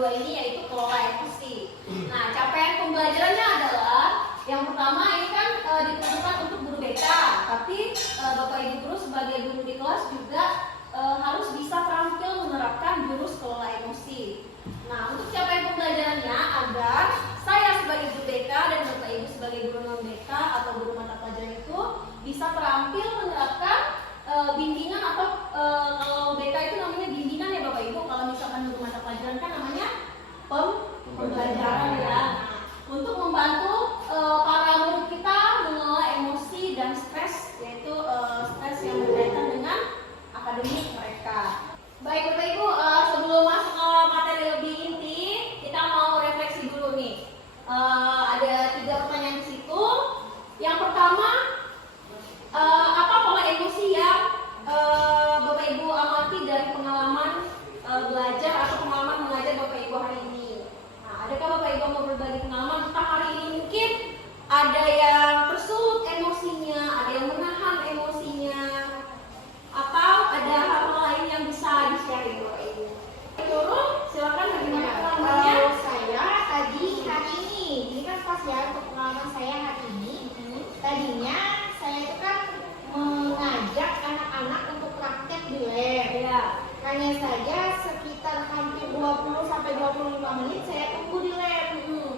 kedua ini yaitu kelola emosi. Nah, capaian pembelajarannya adalah yang pertama ini kan diperuntukkan untuk guru BK, tapi Bapak Ibu guru sebagai guru di kelas juga harus bisa terampil menerapkan jurus kelola emosi. Nah, untuk capaian pembelajarannya agar saya sebagai guru BK dan Bapak Ibu sebagai guru non BK atau guru mata pelajaran itu bisa terampil menerapkan bimbingan atau kalau BK itu namanya bimbingan ya Bapak Ibu. Kalau misalkan guru mata pelajaran kan namanya pembelajaran ya. Untuk membantu para murid kita mengelola emosi dan stres, yaitu stres yang berkaitan dengan akademik mereka. Baik Bapak Ibu, sebelum masuk ke materi lebih inti, kita mau refleksi dulu nih. Ada 3 pertanyaan di situ. Yang pertama, apa pola emosi yang Bapak Ibu amati dari pengalaman belajar atau pengalaman mengajar Bapak Ibu hari ini? Nah, adakah Bapak Ibu mau berbagi pengalaman tentang hari ini? Mungkin ada yang tersulut emosinya, ada yang menahan emosinya, atau ada hal-hal lain yang bisa di-share Bapak Ibu. Turun, silakan bagaimana pengalamannya? Saya tadi hari ini kan pas ya untuk pengalaman saya hari ini. Tadinya saya itu kan mengajak anak-anak untuk praktek di lab. Ya. Hanya saja sekitar hampir 20 sampai 25 menit saya tunggu di lab.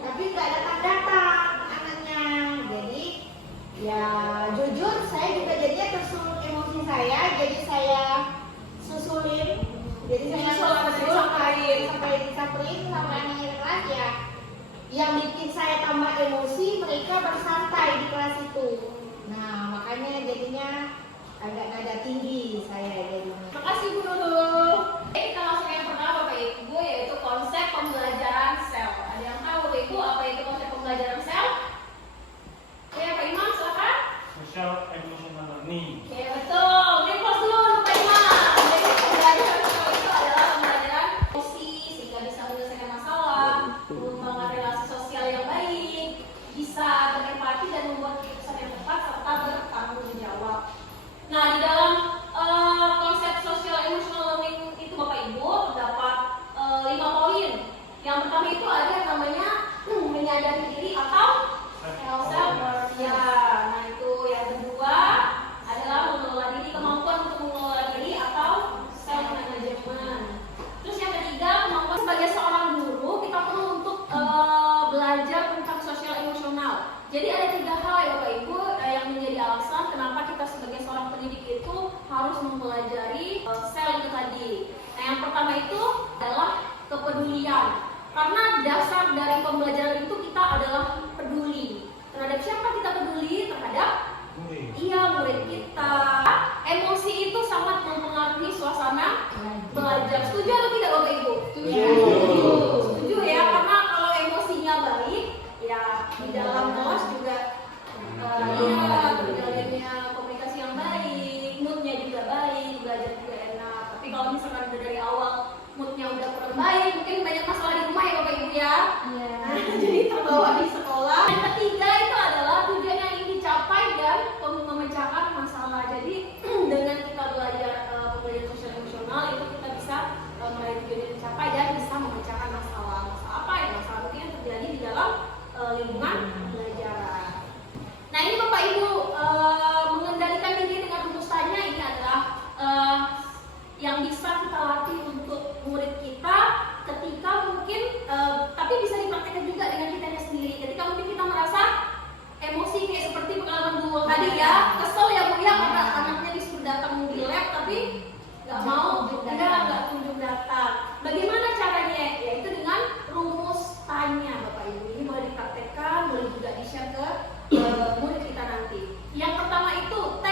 Tapi nggak datang-datang anaknya. Jadi ya jujur saya juga jadinya tersulut emosi saya. Jadi saya susulin. Jadi saya sampai disamperin sama anaknya di kelas ya. Yang bikin saya tambah emosi, mereka bersantai di kelas itu. Nah, makanya jadinya agak nada tinggi saya jadinya. Makasih Bu Nurul. Kita langsung yang pertama Bapak Ibu, yaitu konsep pembelajaran sel. Ada yang tahu Bapak Ibu apa itu konsep pembelajaran sel? Oke, Pak Imam silakan. Social emotional learning. Oke, betul. Ini pause dulu Pak Imam. Jadi pembelajaran sel itu adalah pembelajaran emosi sehingga bisa menyelesaikan masalah, mengembangkan relasi sosial yang baik, bisa berempati dan membuat keputusan yang tepat serta bertanggung jawab. Nah, di dalam konsep social emotional learning itu Bapak Ibu terdapat 5 poin. Yang pertama itu ada yang namanya menyadari diri atau self-worth. Ya, nah itu yang kedua adalah mengelola diri, kemampuan untuk mengelola diri atau self-management. Terus yang ketiga, kemampuan sebagai seorang guru kita perlu untuk belajar tentang sosial emosional. Jadi ada 3 hal ya Bapak Ibu yang menjadi alasan kenapa kita sebagai seorang pendidik itu harus mempelajari sel itu tadi. Nah, yang pertama itu adalah kepedulian. Karena dasar dari pembelajaran itu kita adalah peduli. Terhadap siapa kita peduli? Terhadap murid kita. Emosi itu sangat mempengaruhi suasana belajar. Setuju atau tidak Bapak Ibu? Setuju ya, karena kalau emosinya baik, ya di dalam kelas juga terjalinnya komunikasi yang baik, moodnya juga baik, belajar juga enak. Tapi kalau misalkan udah dari awal moodnya udah kurang baik, mungkin banyak masalah di rumah ya Bapak Ibu ya. Nah, jadi terbawa di sekolah. Yang ketiga itu adalah tujuan yang ingin dicapai dan memecahkan masalah. Jadi dengan kita belajar pembelajaran sosial emosional itu kita bisa meraih tujuan yang dicapai dan bisa memecahkan masalah. Masalah apa ya? Masalah mungkin yang terjadi di dalam lingkungan pembelajaran. Nah, ini Bapak Ibu mengendalikan diri dengan rumusannya ini adalah yang bisa kita latih untuk murid kita ketika mungkin tapi bisa dipraktekkan juga dengan kita sendiri. Ketika mungkin kita merasa emosi kayak seperti pengalaman Bu tadi ya, kesel ya Bu ya karena anaknya disuruh datang di lab tapi nggak mau, nggak kunjung datang. Bagaimana caranya? Yaitu dengan rumus tanya Bapak Ibu. Ini boleh dipraktekkan, boleh juga di-share ke murid kita nanti. Yang pertama itu T.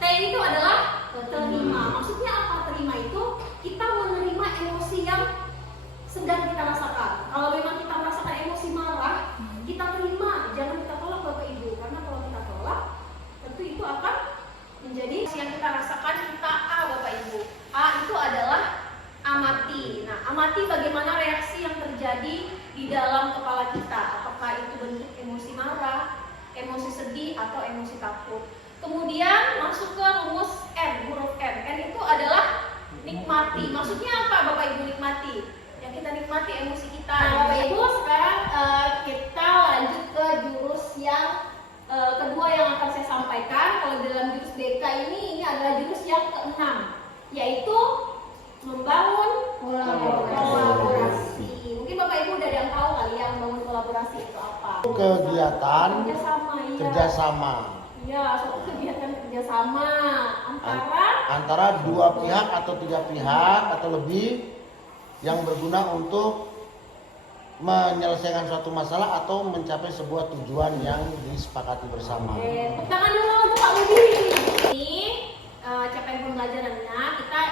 T itu adalah terima. Maksudnya apa terima itu? Kita menerima emosi yang sedang kita rasakan. Kalau memang kita merasakan emosi marah, kita terima, jangan kita tolak Bapak Ibu. Karena kalau kita tolak, tentu itu akan menjadi yang kita rasakan. Kita A Bapak Ibu. A itu adalah amati. Nah, amati bagaimana reaksi yang terjadi di dalam kepala kita. Apakah itu bentuk emosi marah, emosi sedih, atau emosi takut. Kemudian masuk ke rumus N, huruf N. N itu adalah nikmati. Maksudnya apa Bapak Ibu nikmati? Yang kita nikmati emosi kita. Nah, Bapak Ibu, sekarang kita lanjut ke jurus yang kedua yang akan saya sampaikan. Kalau dalam jurus BK ini adalah jurus yang keenam, yaitu membangun kolaborasi. Mungkin Bapak Ibu udah ada yang tahu kali ya membangun kolaborasi itu apa? Kegiatan kerjasama. Iya, suatu kegiatan kerjasama antara dua pihak atau tiga pihak atau lebih yang berguna untuk menyelesaikan suatu masalah atau mencapai sebuah tujuan yang disepakati bersama. Oke, tepuk tangan dulu untuk Pak Budi. Ini capaian pembelajarannya, kita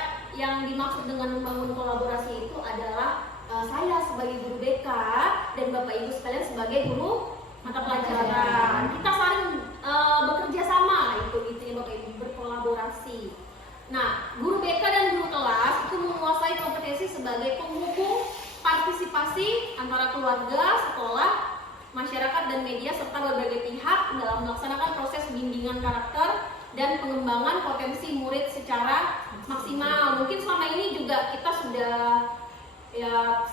yang dimaksud dengan membangun kolaborasi itu adalah saya sebagai guru BK dan Bapak Ibu sekalian sebagai guru mata pelajaran. Kita saling bekerja sama, itu intinya Bapak Ibu, berkolaborasi. Nah, guru BK dan guru kelas itu menguasai kompetensi sebagai penghubung partisipasi antara keluarga, sekolah, masyarakat dan media serta berbagai pihak dalam melaksanakan proses bimbingan karakter dan pengembangan potensi murid secara maksimal. Mungkin selama ini juga kita sudah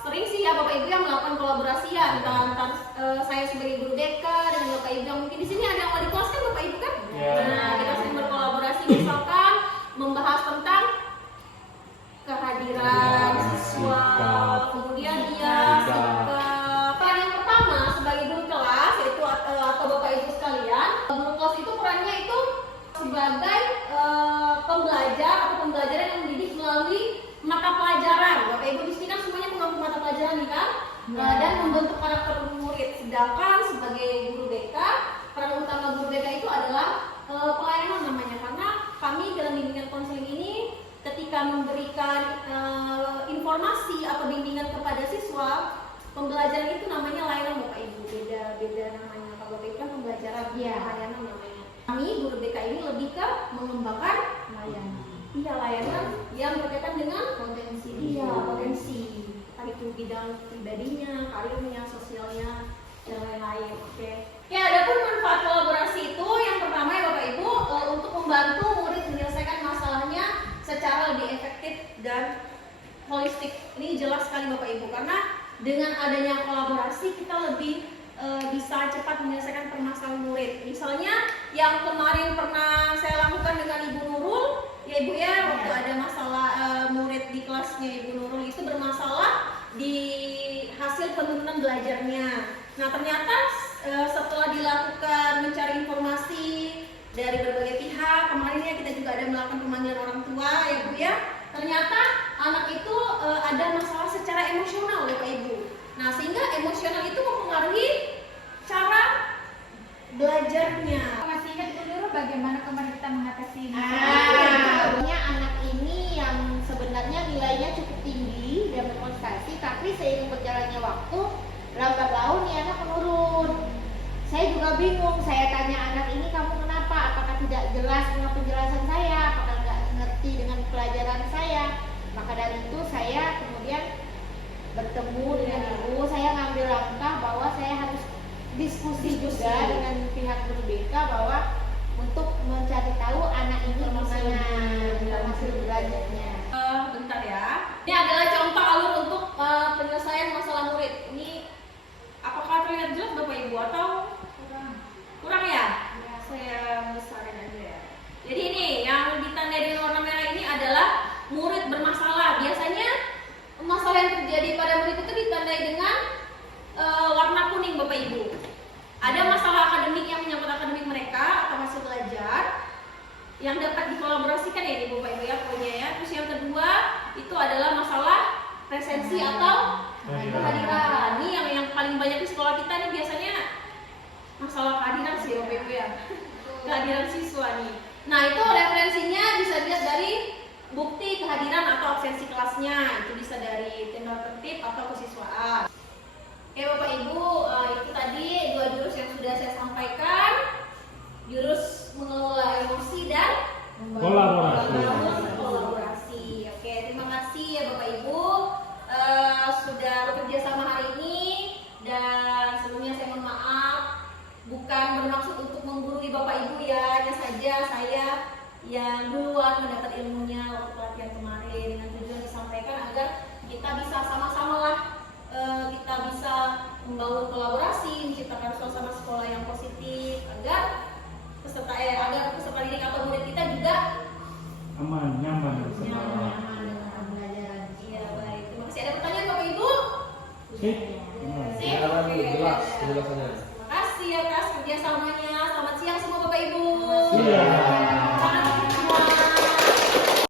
sering sih ya Bapak Ibu yang melakukan kolaborasi ya antara saya sebagai guru BK dengan Bapak Ibu yang mungkin di sini ada yang wali kelas kan Bapak Ibu kan? Yeah. Nah, kita sering berkolaborasi misalkan membahas tentang kehadiran siswa, kemudian peran yang pertama sebagai guru kelas yaitu atau Bapak Ibu sekalian, guru kelas itu perannya itu sebagai pembelajar atau pembelajaran yang mendidik melalui mata pelajaran. Bapak Ibu di sini kan semuanya mengambil mata pelajaran nih kan, dan membentuk karakter murid. Sedangkan sebagai guru BK, peran utama guru BK itu adalah pelayanan namanya, karena kami dalam bimbingan konseling ini ketika memberikan informasi atau bimbingan kepada siswa, pembelajaran itu namanya layanan Bapak Ibu. Beda namanya. Kalau Bapak Ibu kan pembelajaran, layanan namanya. Kami guru BK ini lebih ke mengembangkan layanan. Iya, layanan yang berkaitan dengan potensi. Iya, potensi. Entah itu bidang pribadinya, karirnya, sosialnya, dan lain-lain. Oke. Ya, adapun manfaat kolaborasi itu yang pertama ya Bapak Ibu untuk membantu murid menyelesaikan masalahnya secara lebih efektif dan holistik. Ini jelas sekali Bapak Ibu, karena dengan adanya kolaborasi kita lebih bisa cepat menyelesaikan permasalahan murid. Misalnya yang kemarin pernah saya lakukan dengan Ibu Nurul, ya Ibu ya, waktu ada masalah murid di kelasnya Ibu Nurul itu bermasalah di hasil penurunan belajarnya. Nah, ternyata setelah dilakukan mencari informasi dari berbagai pihak, kemarin ya kita juga ada melakukan pemanggilan orang tua ya Bu ya. Ternyata anak itu ada masalah secara emosional Bapak Ibu. Nah, sehingga emosional itu mempengaruhi cara belajarnya. Masih ingat dulu bagaimana kemarin kita mengatasi ini? Sebenarnya anak ini yang sebenarnya nilainya cukup tinggi dan berprestasi, tapi seiring berjalannya waktu lambat laun nih anak menurun. Saya juga bingung. Saya tanya anak ini, kamu kenapa? Apakah tidak jelas dengan penjelasan saya? Apakah nggak ngerti dengan pelajaran saya? Maka dari itu saya kemudian bertemu dengan ibu. Saya ngambil langkah bahwa saya harus diskusi juga dengan pihak guru BK bahwa untuk mencari tahu anak ini gimana hasil belajarnya. Bentar ya. Ini adalah contoh alur untuk penyelesaian masalah murid. Ini apakah terlihat jelas Bapak Ibu atau kurang ya? Saya besarin aja ya. Jadi ini yang ditandai dengan warna merah ini adalah murid bermasalah. Biasanya masalah yang terjadi pada murid itu ditandai dengan warna kuning Bapak Ibu. Ada masalah akademik yang menyangkut akademik mereka atau hasil belajar yang dapat dikolaborasikan ya ini Bapak Ibu ya poinnya ya. Terus yang kedua itu adalah masalah presensi atau kehadiran. Ini yang paling banyak di sekolah kita nih biasanya masalah kehadiran sih Bapak Ibu ya. Kehadiran siswa nih. Nah, itu referensinya bisa dilihat dari bukti kehadiran atau absensi kelasnya. Itu bisa dari tenda tertib atau kesiswaan. Oke Bapak Ibu, itu tadi dua jurus yang sudah saya sampaikan. Jurus mengelola emosi dan kolaborasi. Oke, terima kasih ya Bapak Ibu sudah bekerja sama hari ini. Dan sebelumnya saya mohon maaf, bukan bermaksud untuk menggurui Bapak Ibu ya, hanya saja saya yang duluan mendapat ilmunya waktu pelatihan kemarin dengan tujuan disampaikan agar kita bisa sama-sama lah kita bisa membangun kolaborasi, menciptakan suasana sekolah yang positif agar peserta didik atau murid kita juga Aman, nyaman. Nyaman dengan pembelajaran. iya baik. Terima kasih. Ada pertanyaan Bapak Ibu? Sip. Sip. Oke. Jelas penjelasannya. Terima kasih atas kerjasamanya. Selamat siang semua Bapak Ibu. Iya.